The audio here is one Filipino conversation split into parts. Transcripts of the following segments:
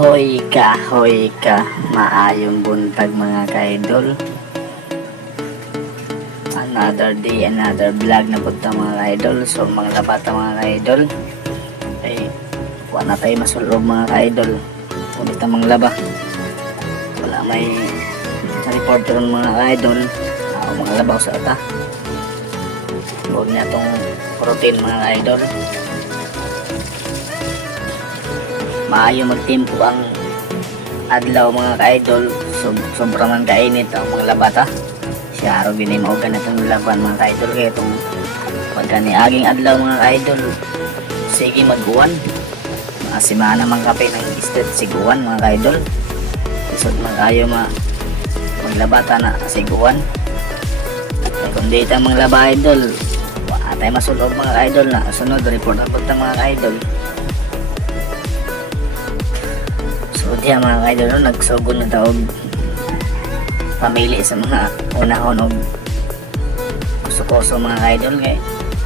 Hoy ka, maayong buntag mga ka-idol. Another day, another vlog na punta mga ka-idol. So mga labata mga ka-idol, ay wala tayo masulog mga ka-idol. Ulit na mga laba, wala may reporter ng mga ka-idol. Mga labaw sa ata, huwag na itong routine mga ka-idol. Maayo magtimpo ang adlaw mga ka-idol. Sobrang man kainit ang mga labata. Siya araw binay maugan na itong laban mga ka-idol. Kaya itong pagka ni aging adlaw mga ka-idol, sige mag-uwan. Simana mang kape ng istet siguan mga ka-idol. Isot mag-ayo maglabata na siguan. Kung dito mga laba idol, wala tayo masulog mga ka-idol na sunod report ang pagtang mga ka-idol. So diya mga ka-idol, nagsugod na taog pamili sa mga unahon o kuso-kuso mga ka-idol. Kaya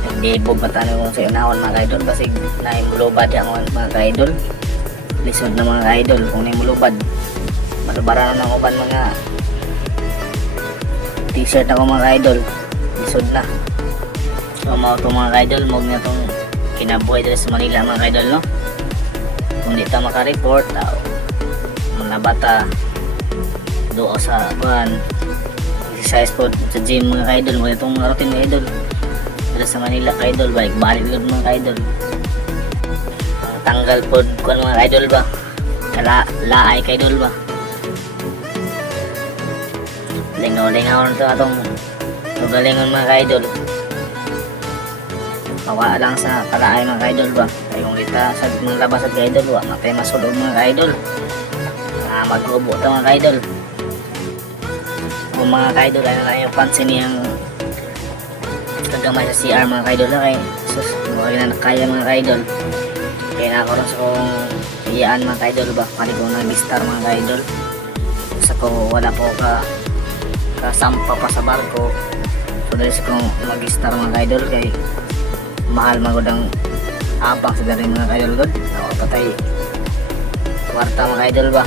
nagdibog matano kung sa unahon mga ka-idol, kasi naimulubad yung mga ka-idol. Lisod na mga ka-idol kung naimulubad, malubaran na ng uban mga t-shirt ako mga ka-idol, lisod na. So mga ito mga ka-idol, huwag na itong kinabuhay dito sa Manila mga ka-idol, no? Kung di tayo makareport, mga bata doon sa exercise po sa gym mga ka-idol, mga itong mga routine mga idol dito sa Manila ka-idol, balik mga ka-idol. Tanggal po kung mga ka-idol ba, laay ka-idol ba, lingaw-lingaw na ito atong tugalingon mga ka-idol. Mawa lang sa palaay mga ka-idol ba, kaya kung kita sa mga labas at ka-idol ba, matay masulog mga ka-idol. Mag-ubo ito mga ka-idol. Kung mga ka-idol ay nakayo pansin niyang kagamay sa CR mga ka-idol na kay sus, huwag na nakaya mga ka-idol. Kaya nakaroon sa kong iyaan mga ka-idol ba, pari kong nag-star mga ka-idol. Sa ko wala po kasampa pa sa barko. So dahil sa kong mag-star mga ka-idol, kay mahal magudang abang sa daring mga ka-idol god. Patay kwarta mga ka-idol ba,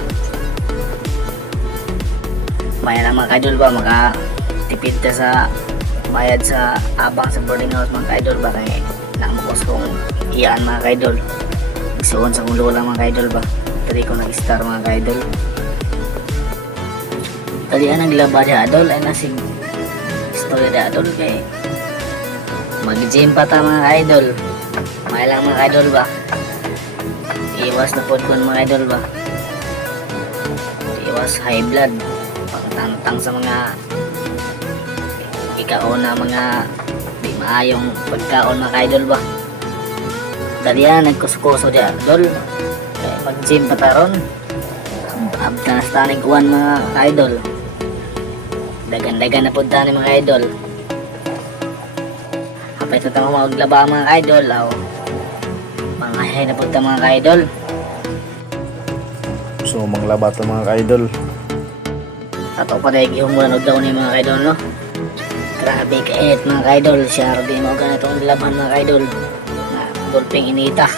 bayad ang mga ka-idol ba, makatipid ka sa bayad sa abang sa boarding house mga ka-idol ba. Kaya nakabukos kong iyaan mga ka-idol, igsuon sa kong lola mga ka-idol ba, tali ko nag-star mga ka-idol. Talian ang laba di adol ay nasig story di adol, kay mag-gym pa ta mga ka-idol. May lang mga ka-idol ba, iwas na pod ko mga ka-idol ba, iwas high blood, pangtantang sa mga ikaon na mga di maayong pagkaon mga ka-idol ba. Dalian nagkusukuso di adol, kay mag-gym pa ta ron. Abda na sa tanig uwan mga ka-idol, dagan-dagan na po tani mga idol. Kapay sa tama maglaba mga idol, mangahay na po ta mga idol. So manglaba ito mga ka-idol. Ato pa dahil ihumulan og daw ni mga idol, no? Grabe kainit mga idol, siya rin mo ganitong laban mga idol, na gulping inita.